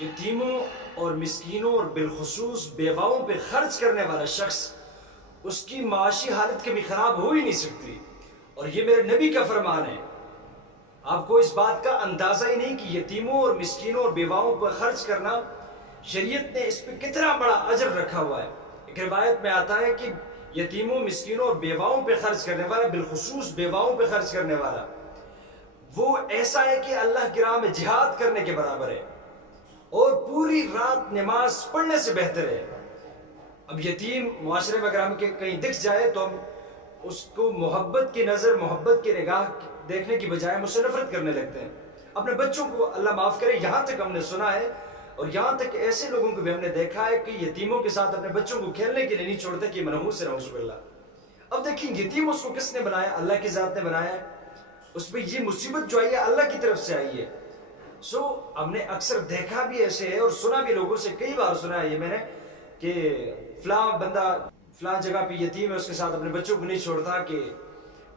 یتیموں اور مسکینوں اور بالخصوص بیواؤں پہ خرچ کرنے والا شخص، اس کی معاشی حالت کبھی خراب ہو ہی نہیں سکتی، اور یہ میرے نبی کا فرمان ہے۔ آپ کو اس بات کا اندازہ ہی نہیں کہ یتیموں اور مسکینوں اور بیواؤں پر خرچ کرنا، شریعت نے اس پہ کتنا بڑا اجر رکھا ہوا ہے۔ ایک روایت میں آتا ہے کہ یتیموں، مسکینوں اور بیواؤں پہ خرچ کرنے والا، بالخصوص بیواؤں پہ خرچ کرنے والا، وہ ایسا ہے کہ اللہ کی راہ میں جہاد کرنے کے برابر ہے، اور پوری رات نماز پڑھنے سے بہتر ہے۔ اب یتیم معاشرے میں اگر ہم کہیں دکھ جائے تو ہم اس کو محبت کی نظر، محبت کی نگاہ دیکھنے کی بجائے مجھ سے نفرت کرنے لگتے ہیں۔ اپنے بچوں کو اللہ معاف کرے، یہاں تک ہم نے سنا ہے، اور یہاں تک ایسے لوگوں کو بھی ہم نے دیکھا ہے کہ یتیموں کے ساتھ اپنے بچوں کو کھیلنے کے لیے نہیں چھوڑتے کہ منحوس ہے، نعوذ باللہ۔ اب دیکھیں یتیم اس کو کس نے بنایا؟ اللہ کی ذات نے بنایا ہے۔ اس پہ یہ مصیبت جو آئی ہے اللہ کی طرف سے آئی ہے۔ ہم نے اکثر دیکھا بھی ایسے ہے اور سنا بھی، لوگوں سے کئی بار سنا ہے یہ میں نے، کہ فلاں بندہ فلاں جگہ پہ یتیم ہے، اس کے ساتھ اپنے بچوں کو نہیں چھوڑتا کہ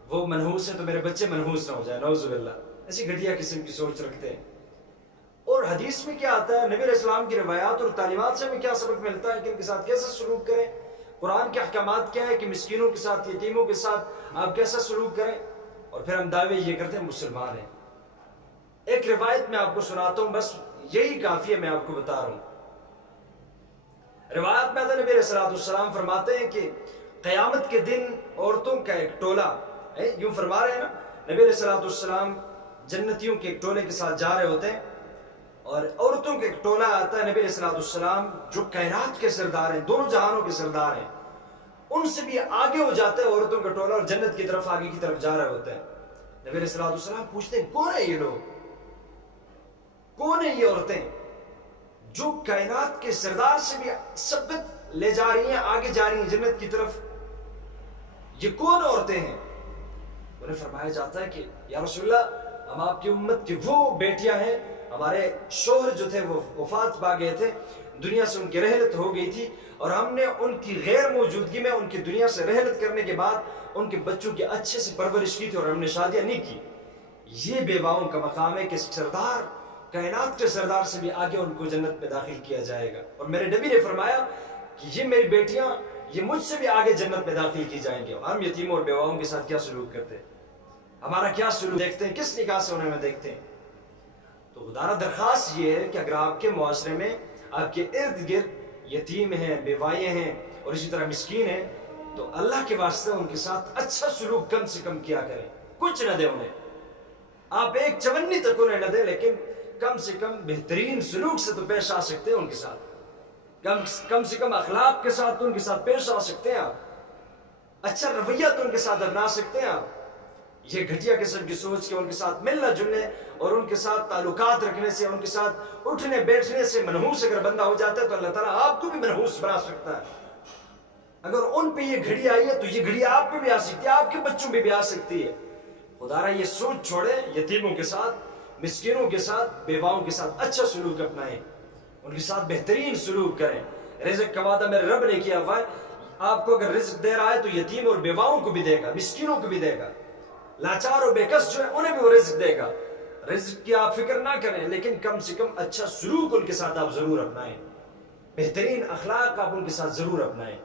وہ منحوس ہے تو میرے بچے منحوس نہ ہو جائے، نعوذ باللہ۔ ایسی گھٹیا قسم کی سوچ رکھتے ہیں۔ اور حدیث میں کیا آتا ہے، نبی علیہ السلام کی روایات اور تعلیمات سے ہمیں کیا سبق ملتا ہے کہ ان کے ساتھ کیسا سلوک کریں؟ قرآن کے احکامات کیا ہے کہ مسکینوں کے ساتھ، یتیموں کے ساتھ آپ کیسا سلوک کریں؟ اور پھر ہم دعوے یہ کرتے ہیں مسلمان ہیں۔ ایک روایت میں آپ کو سناتا ہوں، بس یہی کافی ہے، میں آپ کو بتا رہا ہوں۔ روایت میں آتا ہے، نبی علیہ السلام فرماتے ہیں کہ قیامت کے دن عورتوں کا ایک ٹولہ، یوں فرما رہے ہیں نا، نبی علیہ السلام جنتیوں کے ایک ٹولے کے ساتھ جا رہے ہوتے ہیں، اور عورتوں کا ایک ٹولہ آتا ہے، نبی علیہ السلام جو کائنات کے سردار ہیں، دونوں جہانوں کے سردار ہیں، ان سے بھی آگے ہو جاتا ہے عورتوں کا ٹولہ، اور جنت کی طرف، آگے کی طرف جا رہے ہوتے ہیں۔ نبی علیہ السلام پوچھتے ہیں کون ہے یہ لوگ، کون ہے یہ عورتیں جو کائنات کے سردار سے بھی سبقت لے جا رہی ہیں، آگے جا رہی ہیں جنت کی طرف؟ یہ کون عورتیں ہیں؟ انہیں فرمایا جاتا ہے کہ یا رسول اللہ، ہم آپ کی امت کی وہ بیٹیاں ہیں، ہمارے شوہر جو تھے وہ وفات پا گئے تھے، دنیا سے ان کی رحلت ہو گئی تھی، اور ہم نے ان کی غیر موجودگی میں، ان کی دنیا سے رحلت کرنے کے بعد ان کے بچوں کی اچھے سے پرورش کی تھی، اور ہم نے شادیاں نہیں کی۔ یہ بیواؤں کا مقام ہے کہ سردار، کائنات کے سردار سے بھی آگے ان کو جنت میں داخل کیا جائے گا۔ اور میرے نبی نے فرمایا کہ یہ میری بیٹیاں، یہ مجھ سے بھی آگے جنت میں داخل کی جائیں گے۔ ہم یتیموں اور بیواؤں کے ساتھ کیا سلوک کرتے ہیں؟ ہمارا کیا سلوک دیکھتے ہیں؟ کس نگاہ سے انہیں دیکھتے ہیں؟ تو خدارہ درخواست یہ ہے کہ اگر آپ کے معاشرے میں، آپ کے ارد گرد یتیم ہیں، بیوائیں ہیں، اور اسی طرح مسکین ہیں، تو اللہ کے واسطے ان کے ساتھ اچھا سلوک کم سے کم کیا کریں۔ کچھ نہ دیں انہیں، آپ ایک چونی تک انہیں نہ دیں، لیکن کم سے کم بہترین سلوک سے تو پیش آ سکتے ہیں ان کے ساتھ، کم سے کم اخلاق کے ساتھ تو ان کے ساتھ پیش آ سکتے ہیں آپ، اچھا رویہ تو ان کے ساتھ اپنا سکتے ہیں آپ۔ یہ گھٹیا قسم کی سوچ کے ان کے ساتھ ملنا جلنے اور ان کے ساتھ تعلقات رکھنے سے، ان کے ساتھ اٹھنے بیٹھنے سے منحوس اگر بندہ ہو جاتا ہے تو اللہ تعالیٰ آپ کو بھی منحوس بنا سکتا ہے۔ اگر ان پہ یہ گھڑی آئی ہے تو یہ گھڑی آپ پہ بھی آ سکتی ہے، آپ کے بچوں پہ بھی آ سکتی ہے۔ خدا را یہ سوچ چھوڑے، یتیموں کے ساتھ، مسکینوں کے ساتھ، بیواؤں کے ساتھ اچھا سلوک اپنائیں، ان کے ساتھ بہترین سلوک کریں۔ رزق کا وعدہ میرے رب نے کیا ہوا ہے، آپ کو اگر رزق دے رہا ہے تو یتیم اور بیواؤں کو بھی دے گا، مسکینوں کو بھی دے گا، لاچار اور بےکس جو ہے انہیں بھی وہ رزق دے گا۔ رزق کی آپ فکر نہ کریں، لیکن کم سے کم اچھا سلوک ان کے ساتھ آپ ضرور اپنائیں، بہترین اخلاق آپ ان کے ساتھ ضرور اپنائیں۔